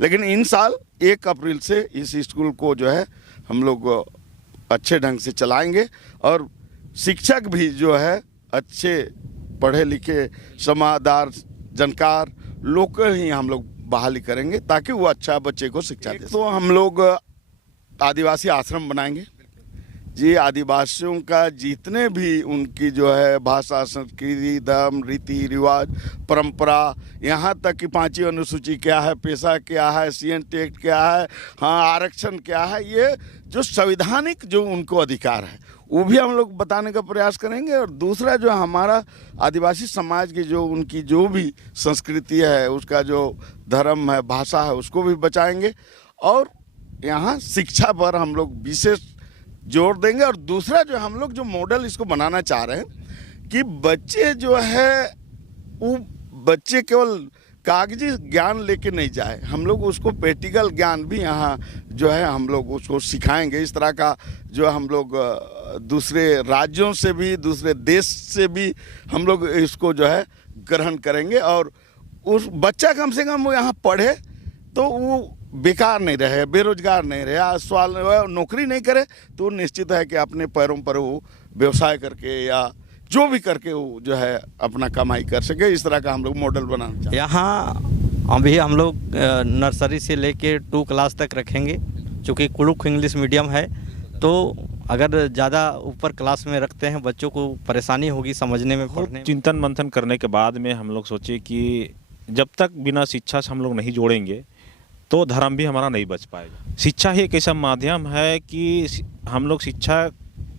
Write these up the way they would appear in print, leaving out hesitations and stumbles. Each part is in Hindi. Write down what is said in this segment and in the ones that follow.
लेकिन इन साल 1 अप्रैल से इस स्कूल को जो है हम लोग अच्छे ढंग से चलाएंगे और शिक्षक भी जो है अच्छे पढ़े लिखे समझदार जानकार लोग ही हम लोग बहाली करेंगे ताकि वो अच्छा बच्चे को शिक्षा दे। तो हम लोग आदिवासी आश्रम बनाएंगे जी। आदिवासियों का जितने भी उनकी जो है भाषा, संस्कृति, धर्म, रीति रिवाज, परंपरा, यहाँ तक कि 5वीं अनुसूची क्या है, पेशा क्या है, सीएन एक्ट क्या है, हाँ आरक्षण क्या है, ये जो संवैधानिक जो उनको अधिकार है वो भी हम लोग बताने का प्रयास करेंगे। और दूसरा जो हमारा आदिवासी समाज की जो उनकी जो भी संस्कृति है, उसका जो धर्म है, भाषा है, उसको भी बचाएंगे और यहाँ शिक्षा पर हम लोग विशेष जोर देंगे। और दूसरा जो हम लोग जो मॉडल इसको बनाना चाह रहे हैं कि बच्चे जो है वो बच्चे केवल कागजी ज्ञान लेके नहीं जाए, हम लोग उसको प्रैक्टिकल ज्ञान भी यहाँ जो है हम लोग उसको सिखाएंगे। इस तरह का जो हम लोग दूसरे राज्यों से भी, दूसरे देश से भी हम लोग इसको जो है ग्रहण करेंगे और उस बच्चा कम से कम वो यहाँ पढ़े तो वो बेकार नहीं रहे, बेरोजगार नहीं रहे, सवाल नौकरी नहीं करे तो निश्चित है कि अपने पैरों पर वो व्यवसाय करके या जो भी करके वो जो है अपना कमाई कर सके। इस तरह का हम लोग मॉडल बनाना चाहते हैं। यहाँ अभी हम लोग नर्सरी से लेके 2 क्लास तक रखेंगे, चूँकि कुड़ुक इंग्लिश मीडियम है तो अगर ज़्यादा ऊपर क्लास में रखते हैं बच्चों को परेशानी होगी समझने में, पढ़ने में। चिंतन मंथन करने के बाद में हम लोग सोचे कि जब तक बिना शिक्षा से हम लोग नहीं जोड़ेंगे तो धर्म भी हमारा नहीं बच पाएगा। शिक्षा ही एक ऐसा माध्यम है कि हम लोग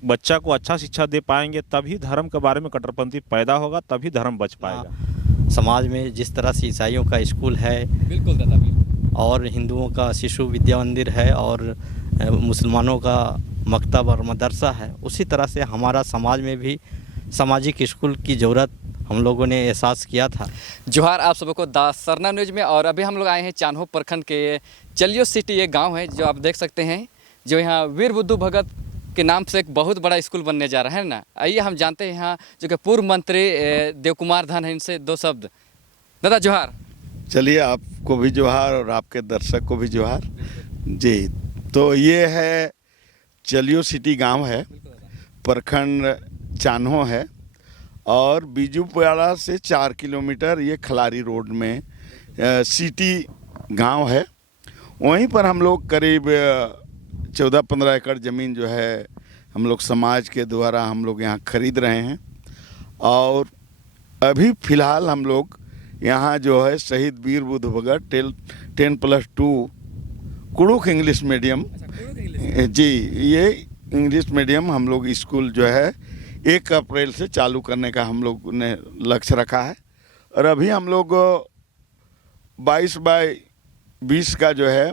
बच्चा को अच्छा शिक्षा दे पाएंगे तभी धर्म के बारे में कट्टरपंथी पैदा होगा, तभी धर्म बच पाएगा। समाज में जिस तरह से ईसाइयों का स्कूल है, बिल्कुल दादा, बिल्कुल, और हिंदुओं का शिशु विद्या मंदिर है और मुसलमानों का मकतब और मदरसा है, उसी तरह से हमारा समाज में भी सामाजिक स्कूल की ज़रूरत हम लोगों ने एहसास किया था। जोहार आप सबको द सरना न्यूज़ में। और अभी हम लोग आए हैं चान्हो प्रखंड के चलियो सिटी, ये गांव है जो आप देख सकते हैं, जो यहाँ वीर बुद्धू भगत के नाम से एक बहुत बड़ा स्कूल बनने जा रहा है ना। आइए हम जानते हैं यहाँ जो कि पूर्व मंत्री देव कुमार धन है, इनसे 2 शब्द। दादा जोहार। चलिए, आपको भी जोहार और आपके दर्शक को भी जोहार जी। तो ये है चलियो सिटी गांव है, प्रखंड चान्हो है और बीजूपाड़ा से 4 किलोमीटर ये खलारी रोड में सिटी गांव है। वहीं पर हम लोग करीब 14-15 एकड़ ज़मीन जो है हम लोग समाज के द्वारा हम लोग यहाँ खरीद रहे हैं। और अभी फ़िलहाल हम लोग यहाँ जो है शहीद वीर बुद्धू भगत 10+2 कुड़ुक इंग्लिश मीडियम जी, ये इंग्लिश मीडियम हम लोग स्कूल जो है 1 अप्रैल से चालू करने का हम लोग ने लक्ष्य रखा है। और अभी हम लोग 22 बाई 20 का जो है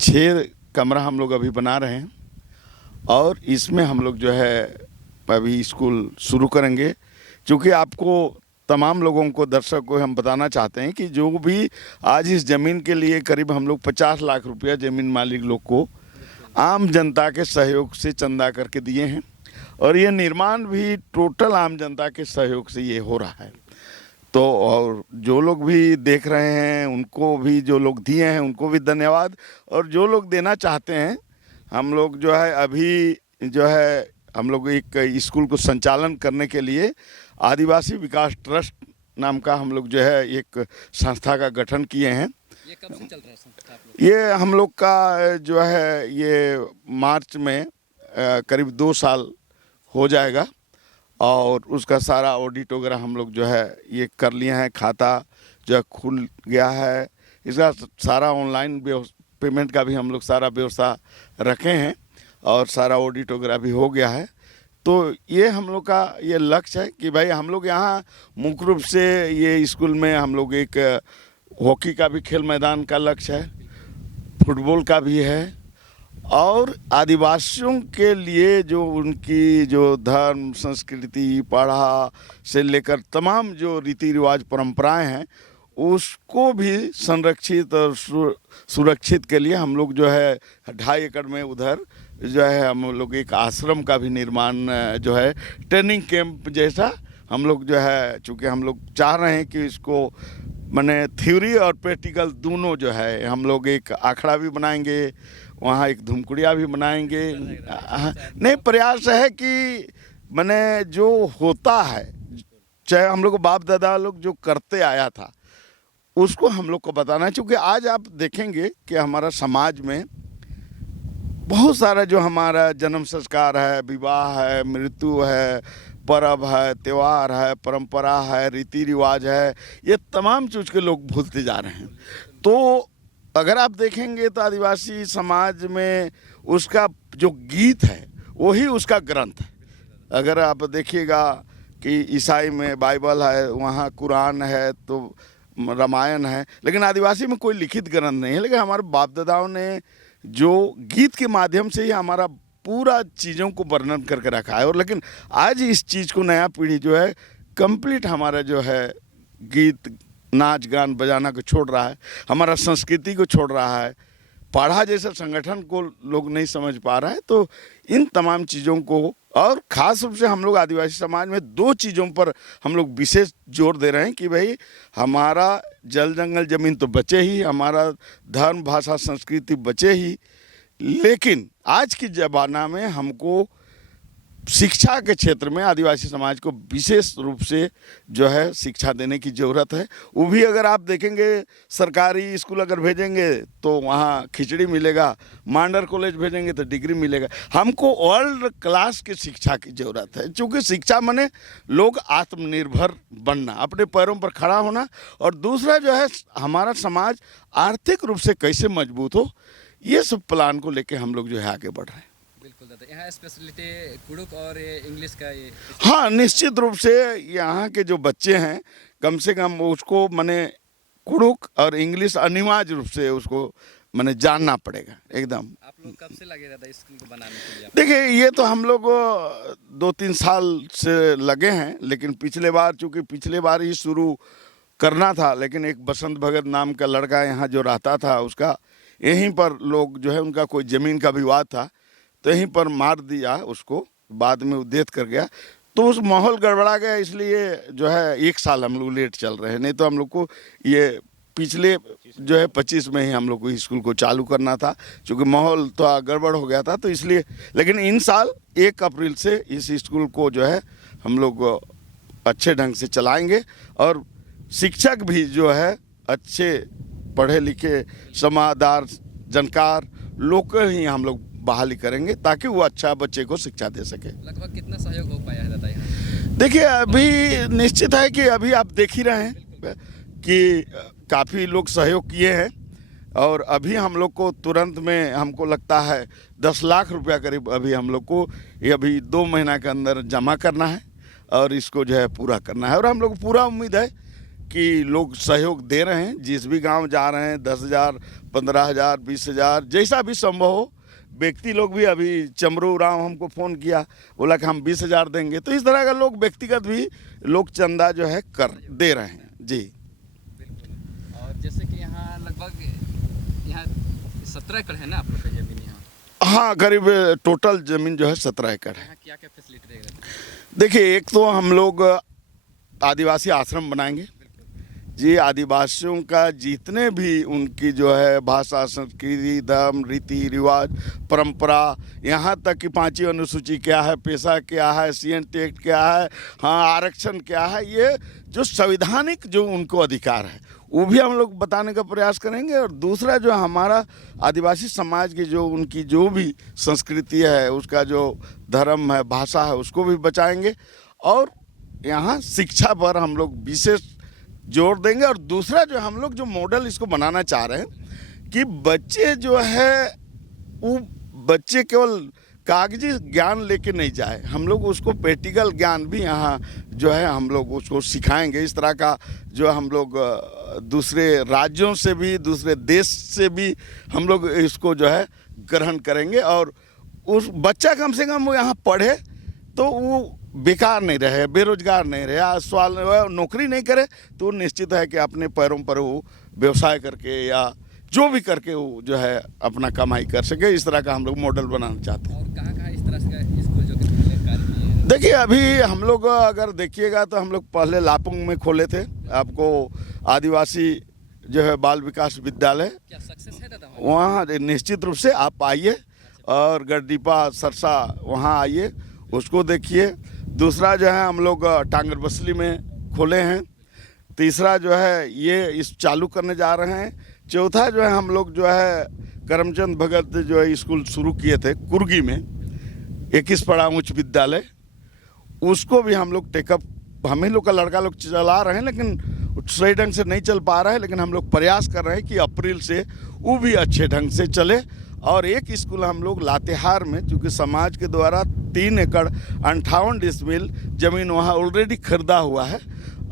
6 कमरा हम लोग अभी बना रहे हैं और इसमें हम लोग जो है अभी स्कूल शुरू करेंगे। क्योंकि आपको तमाम लोगों को, दर्शक को हम बताना चाहते हैं कि जो भी आज इस ज़मीन के लिए करीब हम लोग 50 लाख रुपया ज़मीन मालिक लोग को आम जनता के सहयोग से चंदा करके दिए हैं और ये निर्माण भी टोटल आम जनता के सहयोग से ये हो रहा है। तो और जो लोग भी देख रहे हैं उनको भी, जो लोग दिए हैं उनको भी धन्यवाद। और जो लोग देना चाहते हैं, हम लोग जो है अभी जो है हम लोग एक स्कूल को संचालन करने के लिए आदिवासी विकास ट्रस्ट नाम का हम लोग जो है एक संस्था का गठन किए हैं। ये कब से चल रहा है संस्था आप लोग? ये हम लोग का जो है ये मार्च में करीब 2 साल हो जाएगा और उसका सारा ऑडिट वगैरह हम लोग जो है ये कर लिए हैं। खाता जो है खुल गया है, इसका सारा ऑनलाइन पेमेंट का भी हम लोग सारा व्यवस्था रखे हैं और सारा ऑडिट वगैरह भी हो गया है। तो ये हम लोग का ये लक्ष्य है कि भाई हम लोग यहाँ मुख्य रूप से ये स्कूल में हम लोग एक हॉकी का भी खेल मैदान का लक्ष्य है, फुटबॉल का भी है और आदिवासियों के लिए जो उनकी जो धर्म, संस्कृति, पढ़ा से लेकर तमाम जो रीति रिवाज परंपराएं हैं उसको भी संरक्षित और सुरक्षित के लिए हम लोग जो है 2.5 एकड़ में उधर जो है हम लोग एक आश्रम का भी निर्माण जो है ट्रेनिंग कैंप जैसा हम लोग जो है, चूँकि हम लोग चाह रहे हैं कि इसको माने थ्योरी और प्रैक्टिकल दोनों जो है हम लोग एक आखड़ा भी बनाएंगे, वहाँ एक धुमकुड़िया भी बनाएंगे। नहीं, प्रयास है कि माने जो होता है, चाहे हम लोग बाप दादा लोग जो करते आया था उसको हम लोग को बताना है। क्योंकि आज आप देखेंगे कि हमारा समाज में बहुत सारा जो हमारा जन्म संस्कार है, विवाह है, मृत्यु है, पर्व है, त्यौहार है, परंपरा है, रीति रिवाज है, ये तमाम चीज़ के लोग भूलते जा रहे हैं। तो अगर आप देखेंगे तो आदिवासी समाज में उसका जो गीत है वही उसका ग्रंथ है। अगर आप देखिएगा कि ईसाई में बाइबल है, वहाँ कुरान है, तो रामायण है, लेकिन आदिवासी में कोई लिखित ग्रंथ नहीं है। लेकिन हमारे बाप दादाओं ने जो गीत के माध्यम से ही हमारा पूरा चीज़ों को वर्णन करके रखा है। और लेकिन आज इस चीज़ को नया पीढ़ी जो है कंप्लीट हमारा जो है गीत नाच गान बजाना को छोड़ रहा है, हमारा संस्कृति को छोड़ रहा है, पढ़ा जैसा संगठन को लोग नहीं समझ पा रहा है। तो इन तमाम चीज़ों को, और ख़ास रूप से हम लोग आदिवासी समाज में दो चीज़ों पर हम लोग विशेष जोर दे रहे हैं कि भाई हमारा जल जंगल ज़मीन तो बचे ही, हमारा धर्म भाषा संस्कृति बचे ही, लेकिन आज के ज़माना में हमको शिक्षा के क्षेत्र में आदिवासी समाज को विशेष रूप से जो है शिक्षा देने की ज़रूरत है। वो भी अगर आप देखेंगे सरकारी स्कूल अगर भेजेंगे तो वहाँ खिचड़ी मिलेगा, मांडर कॉलेज भेजेंगे तो डिग्री मिलेगा। हमको वर्ल्ड क्लास की शिक्षा की ज़रूरत है, क्योंकि शिक्षा माने लोग आत्मनिर्भर बनना, अपने पैरों पर खड़ा होना, और दूसरा जो है हमारा समाज आर्थिक रूप से कैसे मजबूत हो, ये सब प्लान को लेके हम लोग जो है आगे बढ़ रहे हैं। बिल्कुल दादा, यहाँ स्पेशलिटी कुड़ुक और इंग्लिश का ये। हाँ, निश्चित रूप से यहाँ के जो बच्चे हैं कम से कम उसको माने कुड़ुक और इंग्लिश अनिवार्य रूप से उसको माने जानना पड़ेगा एकदम। आप लोग कब से लगे दादा स्कूल को बनाने के लिए? देखिए, ये तो हम लोग 2-3 साल से लगे हैं, लेकिन पिछले बार ही शुरू करना था, लेकिन एक बसंत भगत नाम का लड़का यहाँ जो रहता था, उसका यहीं पर लोग जो है उनका कोई ज़मीन का विवाद था, तो यहीं पर मार दिया उसको, बाद में वो डेथ कर गया। तो उस माहौल गड़बड़ा गया, इसलिए जो है 1 साल हम लोग लेट चल रहे हैं। नहीं तो हम लोग को ये पिछले जो है 25 में ही हम लोग को स्कूल को चालू करना था, क्योंकि माहौल तो गड़बड़ हो गया था, तो इसलिए। लेकिन इन साल 1 अप्रैल से इस स्कूल को जो है हम लोग अच्छे ढंग से चलाएँगे, और शिक्षक भी जो है अच्छे पढ़े लिखे समझदार जानकार लोग ही हम लोग बहाली करेंगे, ताकि वो अच्छा बच्चे को शिक्षा दे सके। लगभग कितना सहयोग हो पाया है दादा यहाँ? देखिए, अभी निश्चित है कि अभी आप देख ही रहे हैं कि काफ़ी लोग सहयोग किए हैं, और अभी हम लोग को तुरंत में हमको लगता है 10 लाख रुपया करीब अभी हम लोग को ये अभी 2 महीना के अंदर जमा करना है, और इसको जो है पूरा करना है। और हम लोग को पूरा उम्मीद है कि लोग सहयोग दे रहे हैं, जिस भी गांव जा रहे हैं 10,000, 15,000, 20,000 जैसा भी संभव हो। व्यक्ति लोग भी, अभी चमरू राव हमको फ़ोन किया, बोला कि हम 20,000 देंगे। तो इस तरह का लोग व्यक्तिगत भी लोग चंदा जो है कर दे रहे हैं जी। बिल्कुल। और जैसे कि यहाँ लगभग 17 एकड़ है ना आप लोग की ज़मीन यहाँ? हाँ, करीब टोटल ज़मीन जो है 17 एकड़ है। यहाँ क्या क्या फैसिलिटी रहेगा? देखिए, एक तो हम लोग आदिवासी आश्रम बनाएंगे जी। आदिवासियों का जितने भी उनकी जो है भाषा संस्कृति धर्म रीति रिवाज परंपरा, यहाँ तक कि 5वीं अनुसूची क्या है, पेशा क्या है, CN टेक्ट क्या है, हाँ आरक्षण क्या है, ये जो संवैधानिक जो उनको अधिकार है वो भी हम लोग बताने का प्रयास करेंगे। और दूसरा जो हमारा आदिवासी समाज की जो उनकी जो भी संस्कृति है, उसका जो धर्म है भाषा है, उसको भी बचाएंगे। और यहाँ शिक्षा पर हम लोग विशेष जोर देंगे। और दूसरा जो हम लोग जो मॉडल इसको बनाना चाह रहे हैं कि बच्चे जो है वो बच्चे केवल कागजी ज्ञान लेके नहीं जाए, हम लोग उसको प्रैक्टिकल ज्ञान भी यहाँ जो है हम लोग उसको सिखाएंगे। इस तरह का जो हम लोग दूसरे राज्यों से भी दूसरे देश से भी हम लोग इसको जो है ग्रहण करेंगे, और उस बच्चा कम से कम वो यहाँ पढ़े तो वो बेकार नहीं रहे, बेरोजगार नहीं रहे, सवाल नौकरी नहीं करे, तो निश्चित है कि अपने पैरों पर वो व्यवसाय करके या जो भी करके वो जो है अपना कमाई कर सके। इस तरह का हम लोग मॉडल बनाना चाहते हैं। और कहाँ इस तरह का स्कूल जो कि कार्य किए हैं? देखिए अभी हम लोग अगर देखिएगा तो हम लोग पहले लापुंग में खोले थे, आपको आदिवासी जो है बाल विकास विद्यालय, क्या सक्सेस है दादा? वहाँ निश्चित रूप से आप आइए और गढ़डीपा सरसा वहाँ आइए, उसको देखिए। दूसरा जो है हम लोग टांगर बसली में खोले हैं। तीसरा जो है ये इस चालू करने जा रहे हैं। चौथा जो है हम लोग जो है करमचंद भगत जो है स्कूल शुरू किए थे कुर्गी में, 21 पड़ा उच्च विद्यालय, उसको भी हम लोग टेकअप, हम ही लोग का लड़का लोग चला रहे हैं, लेकिन सही ढंग से नहीं चल पा रहा है, लेकिन हम लोग प्रयास कर रहे हैं कि अप्रैल से वो भी अच्छे ढंग से चले। और एक स्कूल हम लोग लातेहार में, चूँकि समाज के द्वारा 3 एकड़ 58 डिसमिल ज़मीन वहाँ ऑलरेडी खरीदा हुआ है।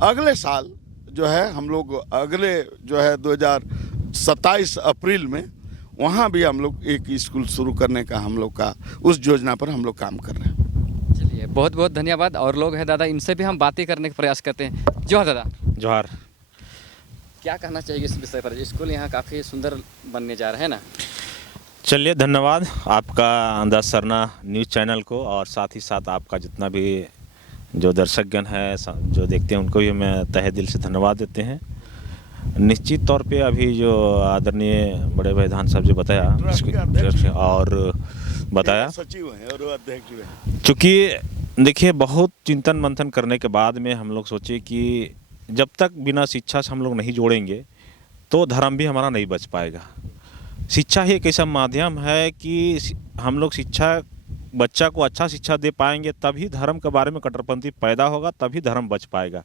अगले साल जो है हम लोग अगले जो है 2027 अप्रैल में वहाँ भी हम लोग एक स्कूल शुरू करने का हम लोग का उस योजना पर हम लोग काम कर रहे हैं। चलिए बहुत बहुत धन्यवाद। और लोग हैं दादा, इनसे भी हम बातें करने का प्रयास करते हैं। जोहार दादा, जोहार। क्या कहना चाहिए इस विषय पर? स्कूल यहाँ काफ़ी सुंदर बनने जा रहा है ना? चलिए धन्यवाद आपका द सरना न्यूज़ चैनल को, और साथ ही साथ आपका जितना भी जो दर्शकगण है जो देखते हैं उनको भी मैं तहे दिल से धन्यवाद देते हैं। निश्चित तौर पे अभी जो आदरणीय बड़े भाई धान साहब जी बताया और बताया, सचिव हैं और अध्यक्ष हैं। चूँकि देखिए बहुत चिंतन मंथन करने के बाद में हम लोग सोचे कि जब तक बिना शिक्षा से हम लोग नहीं जोड़ेंगे तो धर्म भी हमारा नहीं बच पाएगा। शिक्षा ही एक ऐसा माध्यम है कि हम लोग शिक्षा, बच्चा को अच्छा शिक्षा दे पाएंगे तभी धर्म के बारे में कट्टरपंथी पैदा होगा, तभी धर्म बच पाएगा।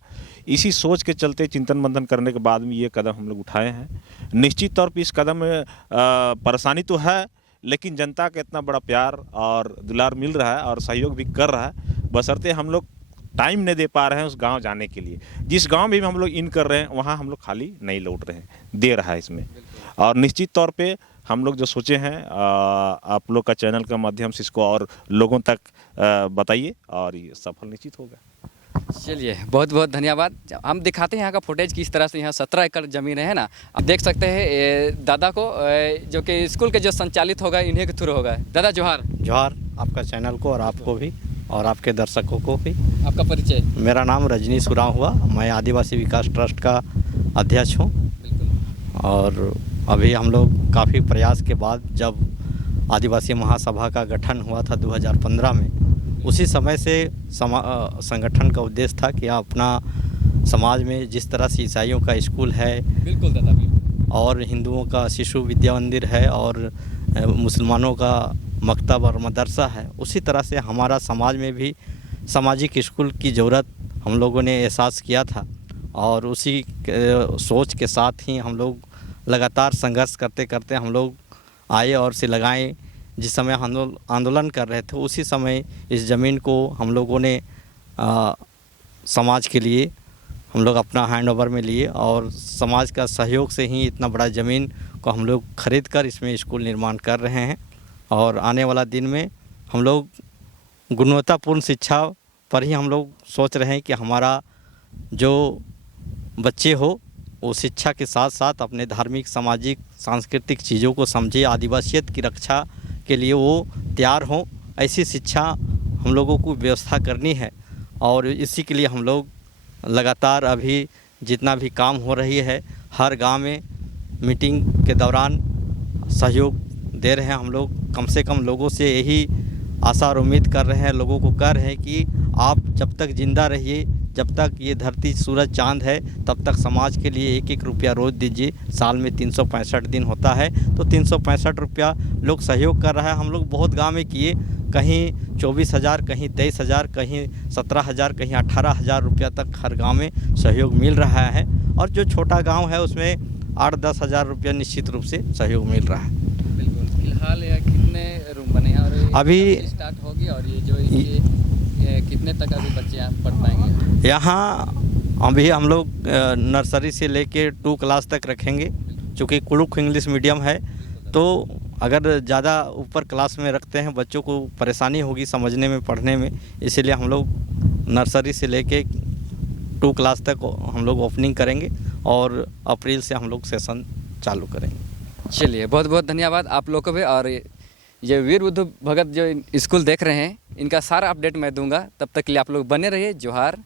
इसी सोच के चलते चिंतन मंथन करने के बाद में ये कदम हम लोग उठाए हैं। निश्चित तौर पर इस कदम में परेशानी तो है, लेकिन जनता का इतना बड़ा प्यार और दुलार मिल रहा है और सहयोग भी कर रहा है, बशर्ते हम लोग टाइम नहीं दे पा रहे हैं उस गांव जाने के लिए। जिस गांव में भी हम लोग इन कर रहे हैं वहाँ हम लोग खाली नहीं लौट रहे हैं, दे रहा है इसमें। और निश्चित तौर पे हम लोग जो सोचे हैं आप लोग का चैनल के माध्यम से इसको और लोगों तक बताइए और ये सफल निश्चित होगा। चलिए बहुत बहुत धन्यवाद। हम दिखाते हैं यहाँ का फुटेज किस तरह से यहाँ 17 एकड़ ज़मीन है ना, आप देख सकते हैं दादा को, जो कि स्कूल के जो संचालित होगा इन्हीं के थ्रू होगा। दादा जोहार। जोहार आपका चैनल को और आपको भी और आपके दर्शकों को भी। आपका परिचय? मेरा नाम रजनीश उरांव हुआ, मैं आदिवासी विकास ट्रस्ट का अध्यक्ष हूँ। बिल्कुल। और अभी हम लोग काफ़ी प्रयास के बाद जब आदिवासी महासभा का गठन हुआ था 2015 में, उसी समय से संगठन का उद्देश्य था कि अपना समाज में जिस तरह से ईसाइयों का स्कूल है, बिल्कुल दादा, बिल्कुल, और हिंदुओं का शिशु विद्या मंदिर है और मुसलमानों का मकतब और मदरसा है, उसी तरह से हमारा समाज में भी सामाजिक स्कूल की ज़रूरत हम लोगों ने एहसास किया था। और उसी सोच के साथ ही हम लोग लगातार संघर्ष करते करते हम लोग आए और से लगाएँ। जिस समय हम आंदोलन कर रहे थे उसी समय इस ज़मीन को हम लोगों ने समाज के लिए हम लोग अपना हैंड ओवर में लिए और समाज का सहयोग से ही इतना बड़ा ज़मीन को हम लोग खरीद कर इसमें स्कूल निर्माण कर रहे हैं। और आने वाला दिन में हम लोग गुणवत्तापूर्ण शिक्षा पर ही हम लोग सोच रहे हैं कि हमारा जो बच्चे हो वो शिक्षा के साथ साथ अपने धार्मिक, सामाजिक, सांस्कृतिक चीज़ों को समझे, आदिवासियत की रक्षा के लिए वो तैयार हों। ऐसी शिक्षा हम लोगों को व्यवस्था करनी है और इसी के लिए हम लोग लगातार अभी जितना भी काम हो रही है हर गांव में मीटिंग के दौरान सहयोग दे रहे हैं। हम लोग कम से कम लोगों से यही आशा और उम्मीद कर रहे हैं, लोगों को कह रहे हैं कि आप जब तक ज़िंदा रहिए, जब तक ये धरती सूरज चांद है, तब तक समाज के लिए 1-1 रुपया रोज़ दीजिए। साल में 365 दिन होता है तो 365 रुपया लोग सहयोग कर रहा है। हम लोग बहुत गांव में किए, कहीं 24,000, कहीं 23,000, कहीं 17,000, कहीं 18,000 रुपया तक हर गांव में सहयोग मिल रहा है। और जो छोटा गांव है उसमें 8-10 हज़ार रुपया निश्चित रूप से सहयोग मिल रहा है। बिल्कुल। फिलहाल कितने रूम बने हैं और अभी स्टार्ट होगी और ये जो ये कितने तक अभी बच्चे यहाँ पढ़ पाएंगे? यहाँ अभी हम लोग नर्सरी से लेके 2 क्लास तक रखेंगे, चूँकि कुड़ुक इंग्लिश मीडियम है तो अगर ज़्यादा ऊपर क्लास में रखते हैं बच्चों को परेशानी होगी समझने में, पढ़ने में, इसीलिए हम लोग नर्सरी से लेके 2 क्लास तक हम लोग ओपनिंग करेंगे और अप्रैल से हम लोग सेशन चालू करेंगे। चलिए बहुत बहुत धन्यवाद आप लोग को भी। और ये वीर बुद्धू भगत जो स्कूल देख रहे हैं इनका सारा अपडेट मैं दूंगा। तब तक के लिए आप लोग बने रहिए। जोहार।